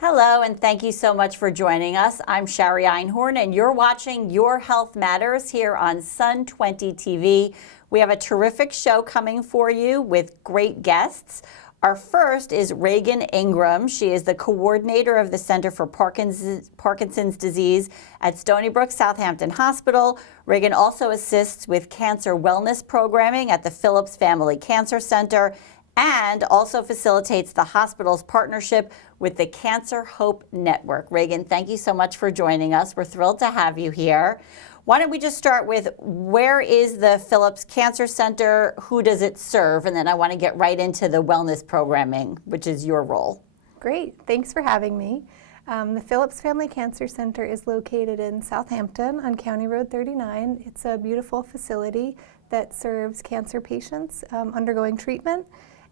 Hello, and thank you so much for joining us. I'm Shari Einhorn, and you're watching Your Health Matters here on Sun 20 TV. We have a terrific show coming for you with great guests. Our first is Ragan Ingram. She is the coordinator of the Center for Parkinson's Disease at Stony Brook Southampton Hospital. Ragan also assists with cancer wellness programming at the Phillips Family Cancer Center and also facilitates the hospital's partnership with the Cancer Hope Network. Ragan, thank you so much for joining us. We're thrilled to have you here. Why don't we just start with, where is the Phillips Cancer Center? Who does it serve? And then I want to get right into the wellness programming, which is your role. Great. Thanks for having me. The Phillips Family Cancer Center is located in Southampton on County Road 39. It's a beautiful facility that serves cancer patients undergoing treatment,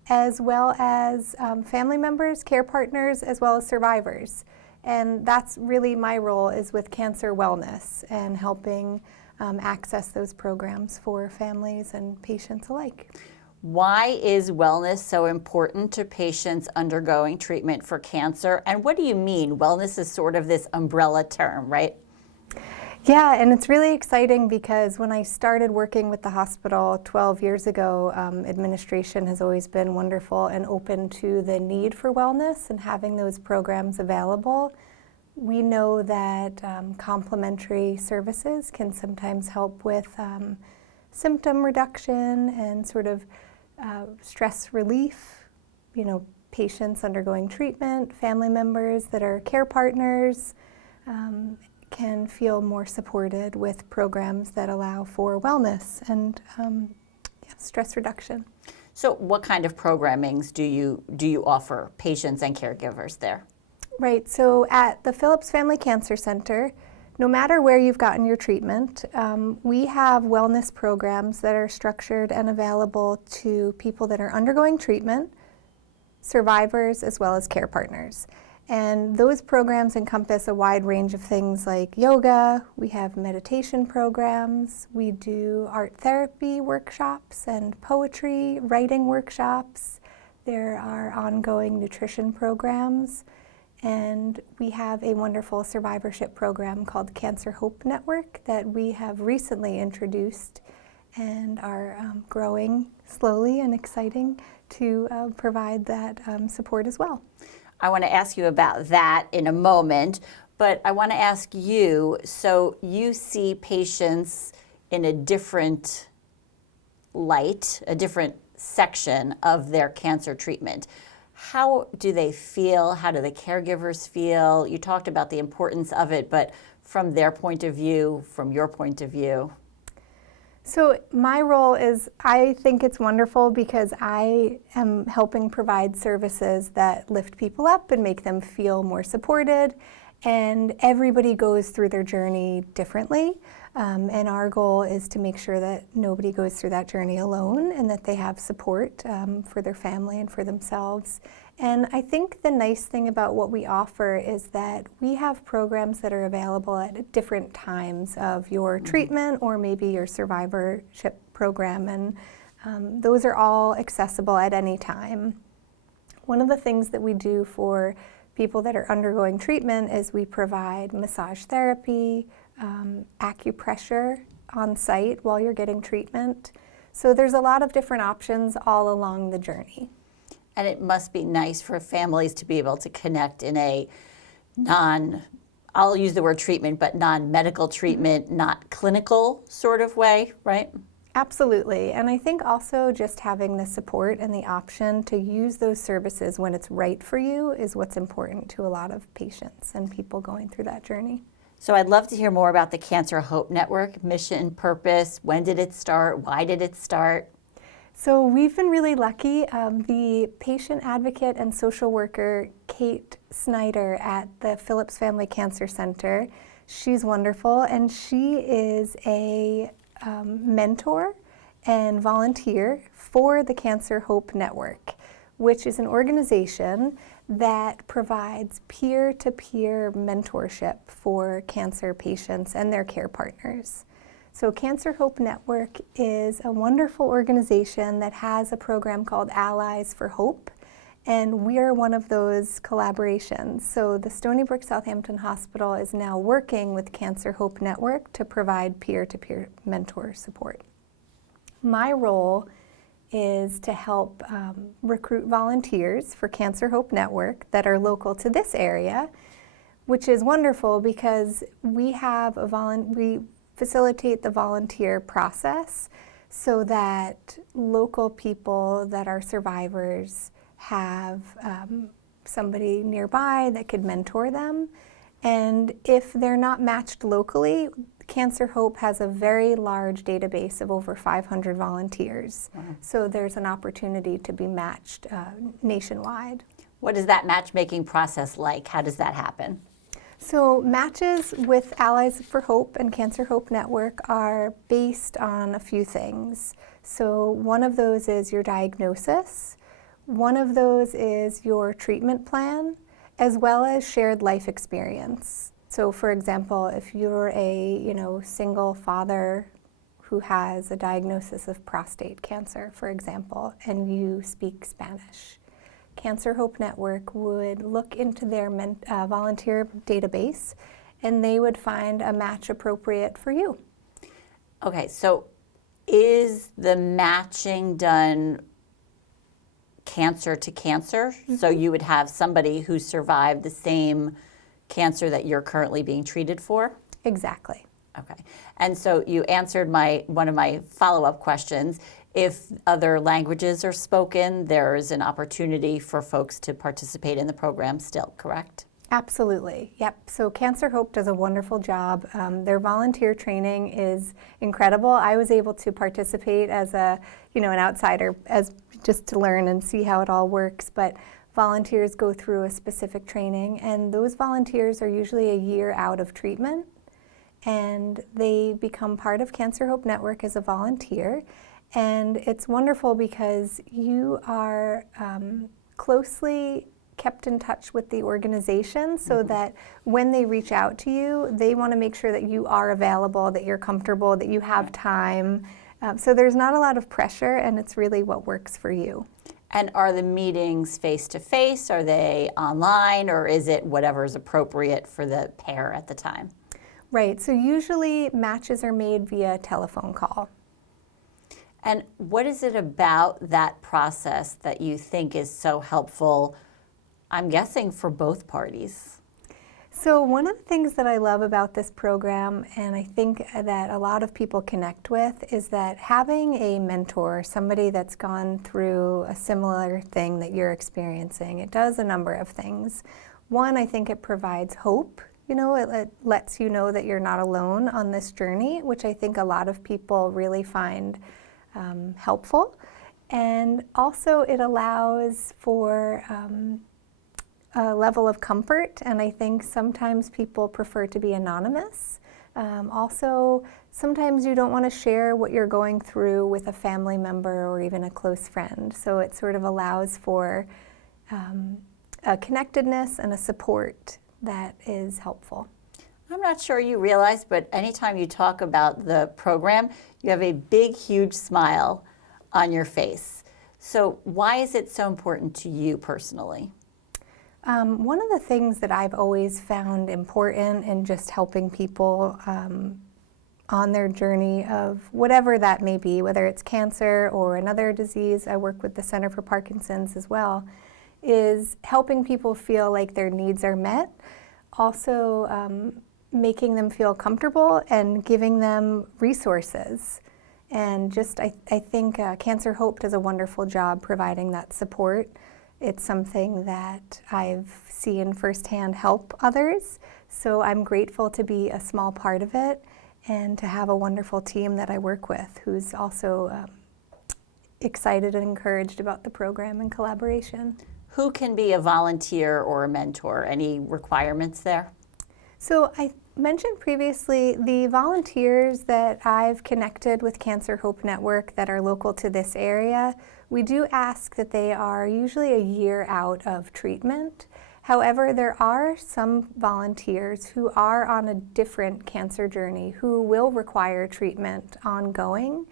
as well as family members, care partners, as well as survivors. And that's really my role, is with cancer wellness and helping access those programs for families and patients alike. Why is wellness so important to patients undergoing treatment for cancer? And what do you mean? Wellness is sort of this umbrella term, right? Yeah, and it's really exciting because when I started working with the hospital 12 years ago, administration has always been wonderful and open to the need for wellness and having those programs available. We know that complementary services can sometimes help with symptom reduction and sort of stress relief. You know, patients undergoing treatment, family members that are care partners, can feel more supported with programs that allow for wellness and stress reduction. So what kind of programmings do you offer patients and caregivers there? Right, so at the Phillips Family Cancer Center, no matter where you've gotten your treatment, we have wellness programs that are structured and available to people that are undergoing treatment, survivors, as well as care partners. And those programs encompass a wide range of things like yoga, we have meditation programs, we do art therapy workshops and poetry, writing workshops. There are ongoing nutrition programs, and we have a wonderful survivorship program called Cancer Hope Network that we have recently introduced and are growing slowly and exciting to provide that support as well. I want to ask you about that in a moment, but I want to ask you, so you see patients in a different light, a different section of their cancer treatment. How do they feel? How do the caregivers feel? You talked about the importance of it, but from their point of view, from your point of view? So my role is, I think it's wonderful because I am helping provide services that lift people up and make them feel more supported, and everybody goes through their journey differently, and our goal is to make sure that nobody goes through that journey alone and that they have support for their family and for themselves. And I think the nice thing about what we offer is that we have programs that are available at different times of your treatment or maybe your survivorship program, and those are all accessible at any time. One of the things that we do for people that are undergoing treatment is we provide massage therapy, acupressure on site while you're getting treatment. So there's a lot of different options all along the journey. And it must be nice for families to be able to connect in a I'll use the word treatment, but non-medical treatment, not clinical sort of way, right? Absolutely. And I think also just having the support and the option to use those services when it's right for you is what's important to a lot of patients and people going through that journey. So I'd love to hear more about the Cancer Hope Network, mission, purpose. When did it start? Why did it start? So we've been really lucky. The patient advocate and social worker, Kate Snyder at the Phillips Family Cancer Center, she's wonderful, and she is a mentor and volunteer for the Cancer Hope Network, which is an organization that provides peer-to-peer mentorship for cancer patients and their care partners. So Cancer Hope Network is a wonderful organization that has a program called Allies for Hope, And we're one of those collaborations. So the Stony Brook Southampton Hospital is now working with Cancer Hope Network to provide peer-to-peer mentor support. My role is to help recruit volunteers for Cancer Hope Network that are local to this area, which is wonderful because we have we facilitate the volunteer process so that local people that are survivors have somebody nearby that could mentor them. And if they're not matched locally, Cancer Hope has a very large database of over 500 volunteers. Wow. So there's an opportunity to be matched nationwide. What is that matchmaking process like? How does that happen? So matches with Allies for Hope and Cancer Hope Network are based on a few things. So one of those is your diagnosis. One of those is your treatment plan, as well as shared life experience. So for example, if you're a single father who has a diagnosis of prostate cancer, for example, and you speak Spanish, Cancer Hope Network would look into their volunteer database and they would find a match appropriate for you. Okay, so is the matching done cancer to cancer? Mm-hmm. So you would have somebody who survived the same cancer that you're currently being treated for? Exactly. Okay. And so you answered one of my follow-up questions. If other languages are spoken, there's an opportunity for folks to participate in the program still, correct? Absolutely. Yep. So Cancer Hope does a wonderful job. Their volunteer training is incredible. I was able to participate as an outsider, as just to learn and see how it all works. But volunteers go through a specific training, and those volunteers are usually a year out of treatment, and they become part of Cancer Hope Network as a volunteer. And it's wonderful because you are closely kept in touch with the organization so mm-hmm. that when they reach out to you, they want to make sure that you are available, that you're comfortable, that you have time. So there's not a lot of pressure, and it's really what works for you. And are the meetings face-to-face? Are they online, or is it whatever is appropriate for the pair at the time? Right. So usually matches are made via telephone call. And what is it about that process that you think is so helpful, I'm guessing, for both parties? So one of the things that I love about this program, and I think that a lot of people connect with, is that having a mentor, somebody that's gone through a similar thing that you're experiencing, it does a number of things. One, I think it provides hope. It lets you know that you're not alone on this journey, which I think a lot of people really find helpful. And also it allows for a level of comfort, and I think sometimes people prefer to be anonymous. Also, sometimes you don't want to share what you're going through with a family member or even a close friend, so it sort of allows for a connectedness and a support that is helpful. I'm not sure you realize, but anytime you talk about the program, you have a big, huge smile on your face. So why is it so important to you personally? One of the things that I've always found important in just helping people on their journey of whatever that may be, whether it's cancer or another disease, I work with the Center for Parkinson's as well, is helping people feel like their needs are met, also making them feel comfortable and giving them resources. And just I think Cancer Hope does a wonderful job providing that support. It's something that I've seen firsthand help others, so I'm grateful to be a small part of it and to have a wonderful team that I work with who's also excited and encouraged about the program and collaboration. Who can be a volunteer or a mentor? Any requirements there? So I mentioned previously the volunteers that I've connected with Cancer Hope Network that are local to this area. We do ask that they are usually a year out of treatment. However, there are some volunteers who are on a different cancer journey who will require treatment ongoing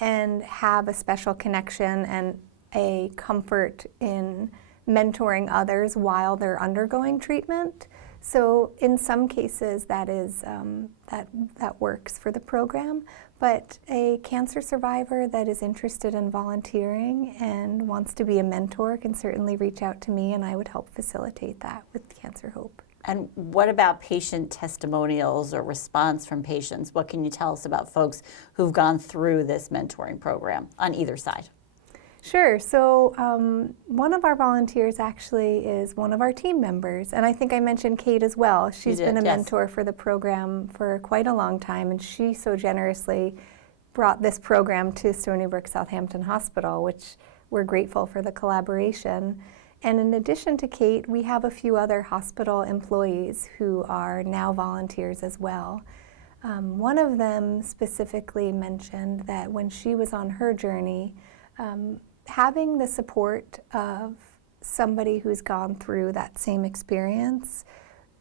and have a special connection and a comfort in mentoring others while they're undergoing treatment. So in some cases that is that works for the program, but a cancer survivor that is interested in volunteering and wants to be a mentor can certainly reach out to me, and I would help facilitate that with Cancer Hope. And what about patient testimonials or response from patients? What can you tell us about folks who've gone through this mentoring program on either side? Sure. So one of our volunteers actually is one of our team members, and I think I mentioned Kate as well. She's been a mentor for the program for quite a long time, and she so generously brought this program to Stony Brook Southampton Hospital, which we're grateful for the collaboration. And in addition to Kate, we have a few other hospital employees who are now volunteers as well. One of them specifically mentioned that when she was on her journey, having the support of somebody who's gone through that same experience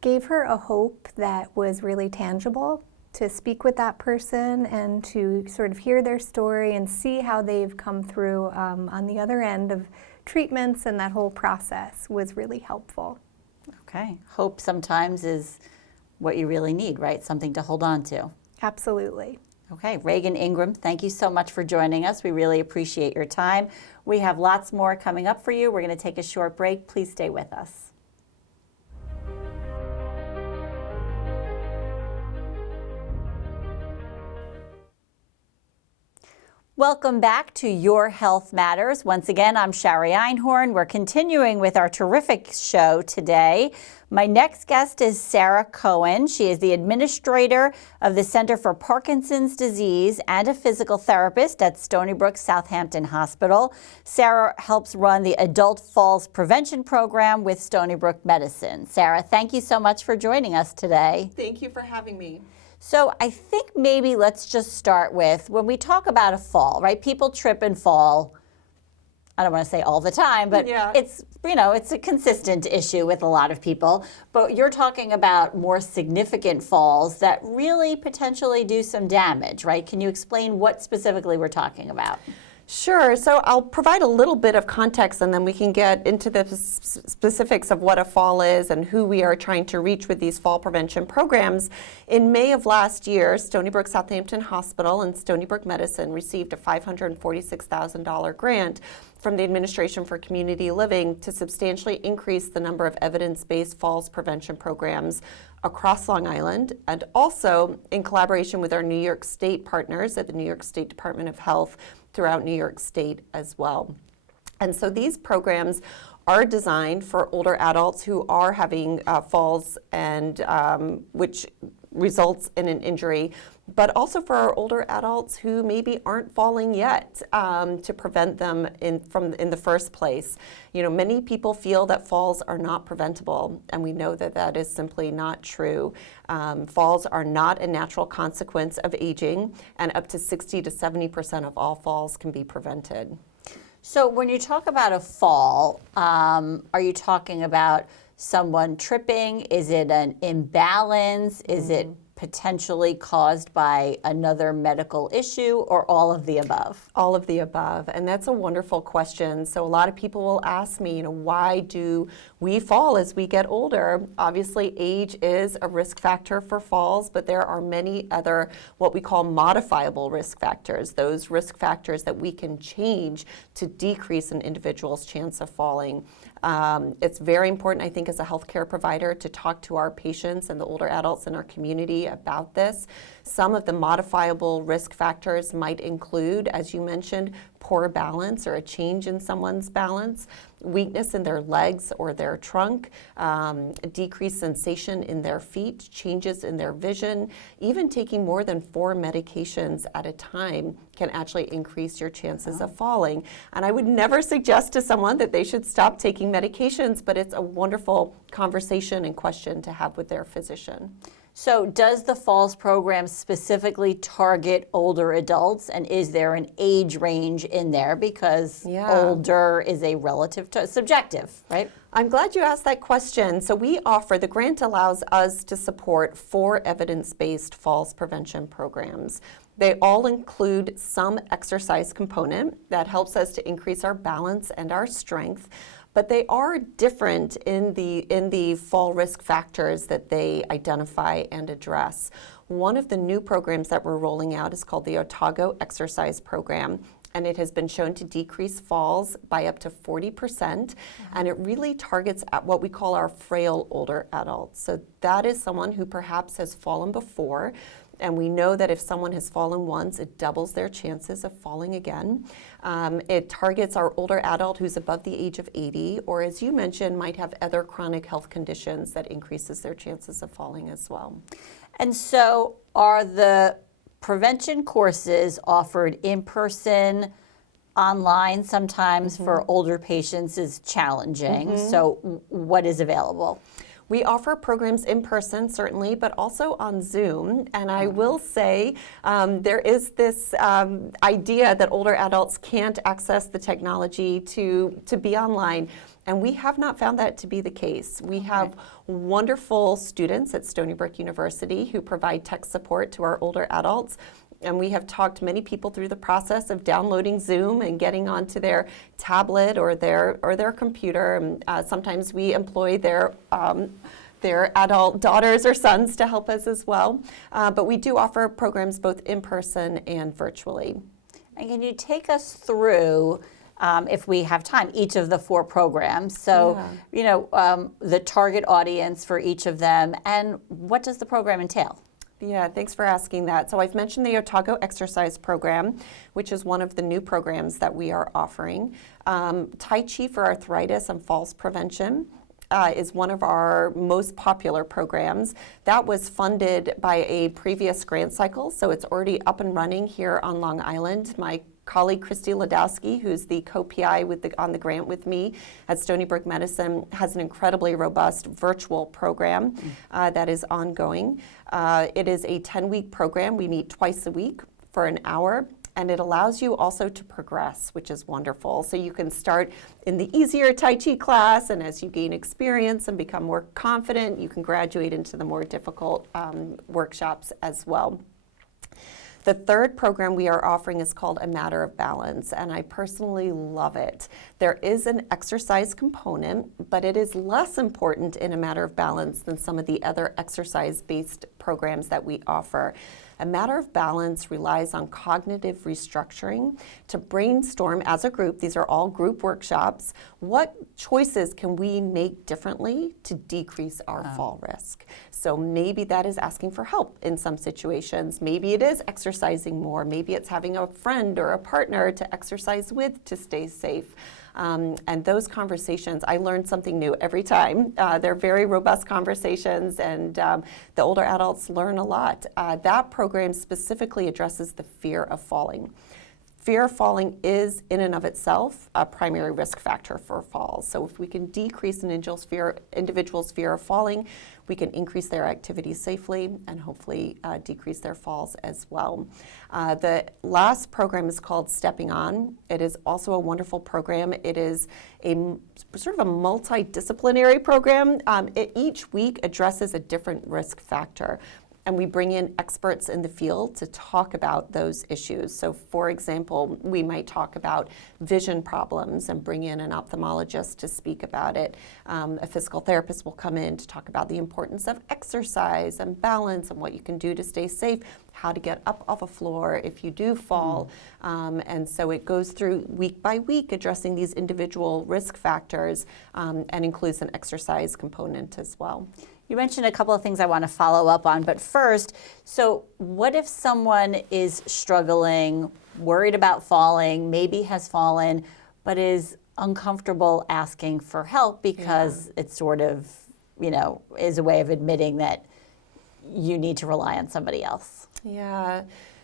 gave her a hope that was really tangible, to speak with that person and to sort of hear their story and see how they've come through on the other end of treatments, and that whole process was really helpful. Okay. Hope sometimes is what you really need, right? Something to hold on to. Absolutely. Okay, Ragan Ingram, thank you so much for joining us. We really appreciate your time. We have lots more coming up for you. We're going to take a short break. Please stay with us. Welcome back to Your Health Matters. Once again, I'm Shari Einhorn. We're continuing with our terrific show today. My next guest is Sarah Cohen. She is the administrator of the Center for Parkinson's Disease and a physical therapist at Stony Brook Southampton Hospital. Sarah helps run the Adult Falls Prevention Program with Stony Brook Medicine. Sarah, thank you so much for joining us today. Thank you for having me. So I think maybe let's just start with, when we talk about a fall, right? People trip and fall. I don't want to say all the time, but it's a consistent issue with a lot of people. But you're talking about more significant falls that really potentially do some damage, right? Can you explain what specifically we're talking about? Sure. So I'll provide a little bit of context, and then we can get into the specifics of what a fall is and who we are trying to reach with these fall prevention programs. In May of last year, Stony Brook Southampton Hospital and Stony Brook Medicine received a $546,000 grant from the Administration for Community Living to substantially increase the number of evidence-based falls prevention programs across Long Island, and also in collaboration with our New York State partners at the New York State Department of Health throughout New York State as well. And so these programs are designed for older adults who are having falls, and which results in an injury, but also for our older adults who maybe aren't falling yet, to prevent them in the first place. You know, many people feel that falls are not preventable, and we know that that is simply not true. Falls are not a natural consequence of aging, and up to 60 to 70% of all falls can be prevented. So when you talk about a fall, are you talking about someone tripping? Is it an imbalance? Is it potentially caused by another medical issue, or all of the above? All of the above, and that's a wonderful question. So a lot of people will ask me, why do we fall as we get older? Obviously, age is a risk factor for falls, but there are many other what we call modifiable risk factors, those risk factors that we can change to decrease an individual's chance of falling. It's very important, I think, as a healthcare provider to talk to our patients and the older adults in our community about this. Some of the modifiable risk factors might include, as you mentioned, poor balance or a change in someone's balance, weakness in their legs or their trunk, decreased sensation in their feet, changes in their vision. Even taking more than 4 medications at a time can actually increase your chances of falling. And I would never suggest to someone that they should stop taking medications, but it's a wonderful conversation and question to have with their physician. So does the falls program specifically target older adults, and is there an age range in there? Because older is a relative subjective, right? I'm glad you asked that question. So the grant allows us to support 4 evidence-based falls prevention programs. They all include some exercise component that helps us to increase our balance and our strength. but they are different in the fall risk factors that they identify and address. One of the new programs that we're rolling out is called the Otago Exercise Program, and it has been shown to decrease falls by up to 40%, and it really targets at what we call our frail older adults. So that is someone who perhaps has fallen before, and we know that if someone has fallen once, it doubles their chances of falling again. It targets our older adult who's above the age of 80, or as you mentioned, might have other chronic health conditions that increases their chances of falling as well. And so are the prevention courses offered in person, online sometimes for older patients is challenging. So what is available? We offer programs in person, certainly, but also on Zoom. And I will say there is this idea that older adults can't access the technology to be online. And we have not found that to be the case. We have wonderful students at Stony Brook University who provide tech support to our older adults. And we have talked many people through the process of downloading Zoom and getting onto their tablet or their computer. And, sometimes we employ their adult daughters or sons to help us as well. But we do offer programs both in person and virtually. And can you take us through, if we have time, each of the 4 programs? So, the target audience for each of them, and what does the program entail? Yeah, thanks for asking that. So I've mentioned the Otago Exercise Program, which is one of the new programs that we are offering. Tai Chi for arthritis and falls prevention is one of our most popular programs. That was funded by a previous grant cycle, so it's already up and running here on Long Island. My colleague Christy Ladowski, who's the co-PI on the grant with me at Stony Brook Medicine, has an incredibly robust virtual program that is ongoing. It is a 10-week program. We meet twice a week for an hour, and it allows you also to progress, which is wonderful. So you can start in the easier Tai Chi class, and as you gain experience and become more confident, you can graduate into the more difficult workshops as well. The third program we are offering is called A Matter of Balance, and I personally love it. There is an exercise component, but it is less important in A Matter of Balance than some of the other exercise-based programs that we offer. A Matter of Balance relies on cognitive restructuring to brainstorm as a group, these are all group workshops, what choices can we make differently to decrease our fall risk? So maybe that is asking for help in some situations. Maybe it is exercising more. Maybe it's having a friend or a partner to exercise with to stay safe. And those conversations, I learn something new every time. They're very robust conversations, and the older adults learn a lot. That program specifically addresses the fear of falling. Fear of falling is, in and of itself, a primary risk factor for falls. So if we can decrease an individual's fear of falling, we can increase their activities safely and hopefully decrease their falls as well. The last program is called Stepping On. It is also a wonderful program. It is a sort of a multidisciplinary program. Each week addresses a different risk factor. And we bring in experts in the field to talk about those issues. So for example, we might talk about vision problems and bring in an ophthalmologist to speak about it. A physical therapist will come in to talk about the importance of exercise and balance and what you can do to stay safe, how to get up off a floor if you do fall. And so it goes through week by week addressing these individual risk factors and includes an exercise component as well. You mentioned a couple of things I want to follow up on, but first, so what if someone is struggling, worried about falling, maybe has fallen, but is uncomfortable asking for help because it's sort of, is a way of admitting that you need to rely on somebody else? Yeah.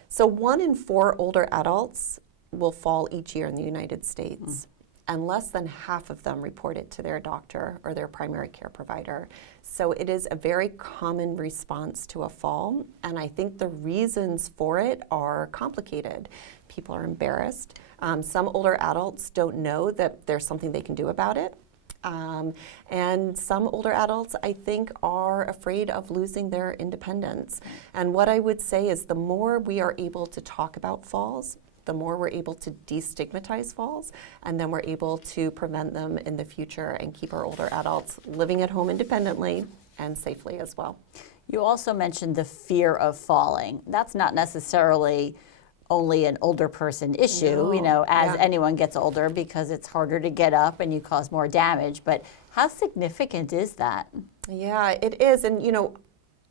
So 1 in 4 older adults will fall each year in the United States. And less than half of them report it to their doctor or their primary care provider. So it is a very common response to a fall, and I think the reasons for it are complicated. People are embarrassed. Some older adults don't know that there's something they can do about it. And some older adults, I think, are afraid of losing their independence. And what I would say is the more we are able to talk about falls, the more we're able to destigmatize falls, and then we're able to prevent them in the future and keep our older adults living at home independently and safely as well. You also mentioned the fear of falling. That's not necessarily only an older person issue, as anyone gets older, because it's harder to get up and you cause more damage. But how significant is that? Yeah, it is. And,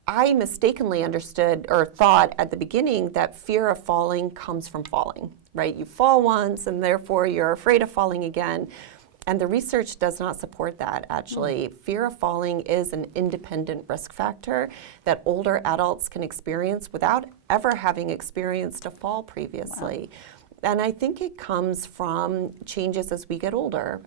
I mistakenly understood or thought at the beginning that fear of falling comes from falling, right? You fall once and therefore you're afraid of falling again. And the research does not support that, actually. Fear of falling is an independent risk factor that older adults can experience without ever having experienced a fall previously. Wow. And I think it comes from changes as we get older,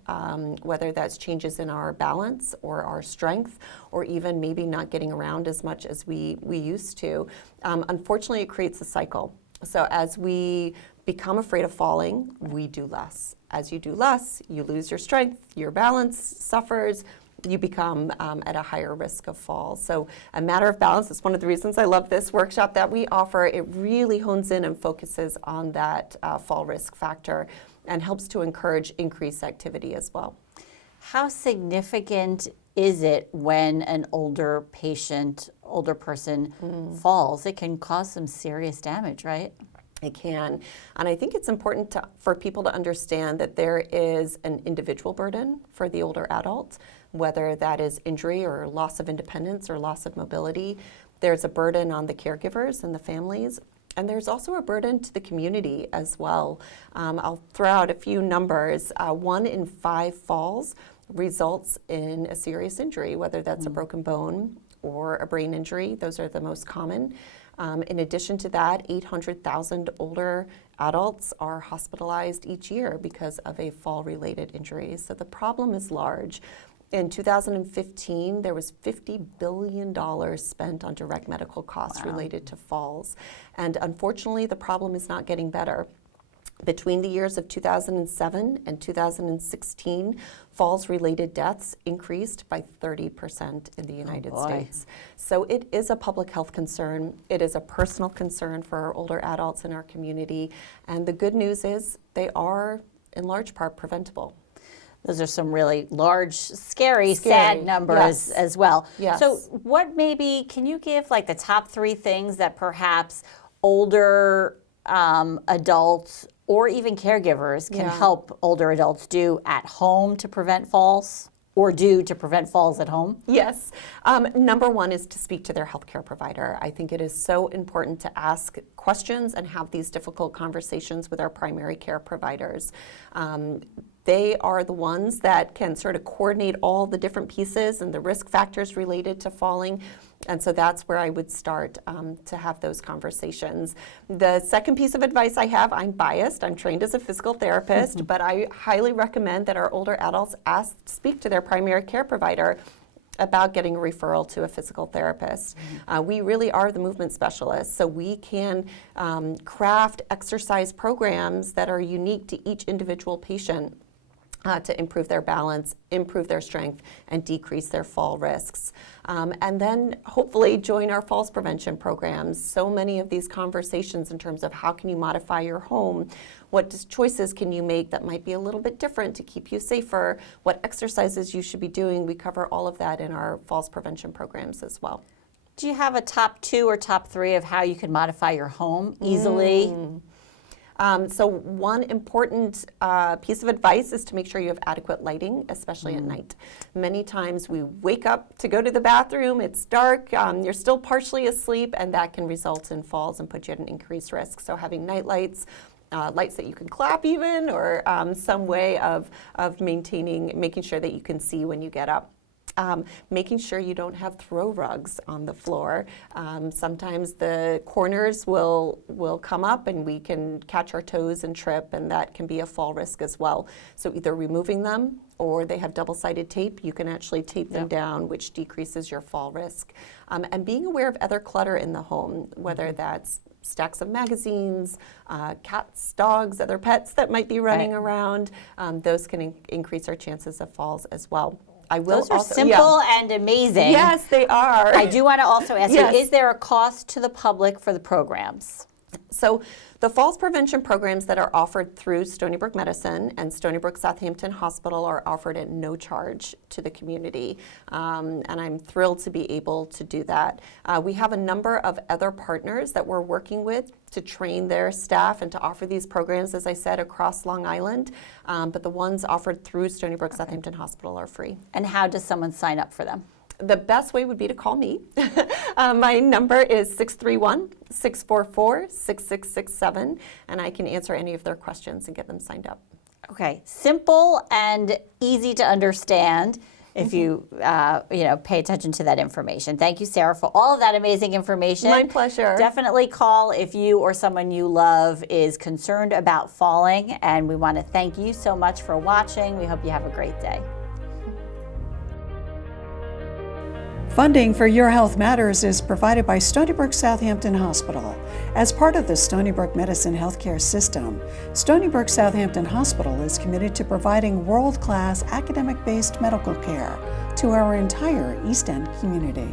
whether that's changes in our balance or our strength, or even maybe not getting around as much as we used to. Unfortunately, it creates a cycle. So as we become afraid of falling, we do less. As you do less, you lose your strength, your balance suffers, you become at a higher risk of fall. So a matter of balance is one of the reasons I love this workshop that we offer. It really hones in and focuses on that fall risk factor and helps to encourage increased activity as well. How significant is it when an older person falls? It can cause some serious damage, right? It can. And I think it's important for people to understand that there is an individual burden for the older adult, whether that is injury or loss of independence or loss of mobility. There's a burden on the caregivers and the families, and there's also a burden to the community as well. I'll throw out a few numbers. 1 in 5 falls results in a serious injury, whether that's a broken bone or a brain injury. Those are the most common. In addition to that, 800,000 older adults are hospitalized each year because of a fall-related injury. So the problem is large. In 2015, there was $50 billion spent on direct medical costs related to falls. And unfortunately, the problem is not getting better. Between the years of 2007 and 2016, falls-related deaths increased by 30% in the United States. So it is a public health concern. It is a personal concern for our older adults in our community. And the good news is they are, in large part, preventable. Those are some really large, scary, sad numbers as well. Yes. So can you give like the top 3 things that perhaps older adults or even caregivers can help older adults do at home to prevent falls, or do to prevent falls at home? Yes. Number 1 is to speak to their healthcare provider. I think it is so important to ask questions and have these difficult conversations with our primary care providers. They are the ones that can sort of coordinate all the different pieces and the risk factors related to falling. And so that's where I would start to have those conversations. The second piece of advice I have, I'm biased. I'm trained as a physical therapist, but I highly recommend that our older adults speak to their primary care provider about getting a referral to a physical therapist. We really are the movement specialists, so we can craft exercise programs that are unique to each individual patient to improve their balance, improve their strength, and decrease their fall risks. And then hopefully join our falls prevention programs. So many of these conversations in terms of how can you modify your home, what choices can you make that might be a little bit different to keep you safer, what exercises you should be doing. We cover all of that in our falls prevention programs as well. Do you have a top 2 or top 3 of how you can modify your home easily? So one important piece of advice is to make sure you have adequate lighting, especially at night. Many times we wake up to go to the bathroom, it's dark, you're still partially asleep, and that can result in falls and put you at an increased risk. So having night lights, lights that you can clap even, or some way of making sure that you can see when you get up. Making sure you don't have throw rugs on the floor. Sometimes the corners will come up and we can catch our toes and trip, and that can be a fall risk as well. So either removing them, or they have double-sided tape, you can actually tape them down, which decreases your fall risk. And being aware of other clutter in the home, whether that's stacks of magazines, cats, dogs, other pets that might be running around, those can increase our chances of falls as well. Those are simple and amazing. Yes, they are. I do want to also ask you, is there a cost to the public for the programs? So the falls prevention programs that are offered through Stony Brook Medicine and Stony Brook Southampton Hospital are offered at no charge to the community, and I'm thrilled to be able to do that. We have a number of other partners that we're working with to train their staff and to offer these programs, as I said, across Long Island, but the ones offered through Stony Brook Southampton Hospital are free. And how does someone sign up for them? The best way would be to call me. My number is 631-644-6667, and I can answer any of their questions and get them signed up. Okay, simple and easy to understand if you pay attention to that information. Thank you, Sarah, for all of that amazing information. My pleasure. Definitely call if you or someone you love is concerned about falling, and we want to thank you so much for watching. We hope you have a great day. Funding for Your Health Matters is provided by Stony Brook Southampton Hospital. As part of the Stony Brook Medicine healthcare system, Stony Brook Southampton Hospital is committed to providing world-class academic-based medical care to our entire East End community.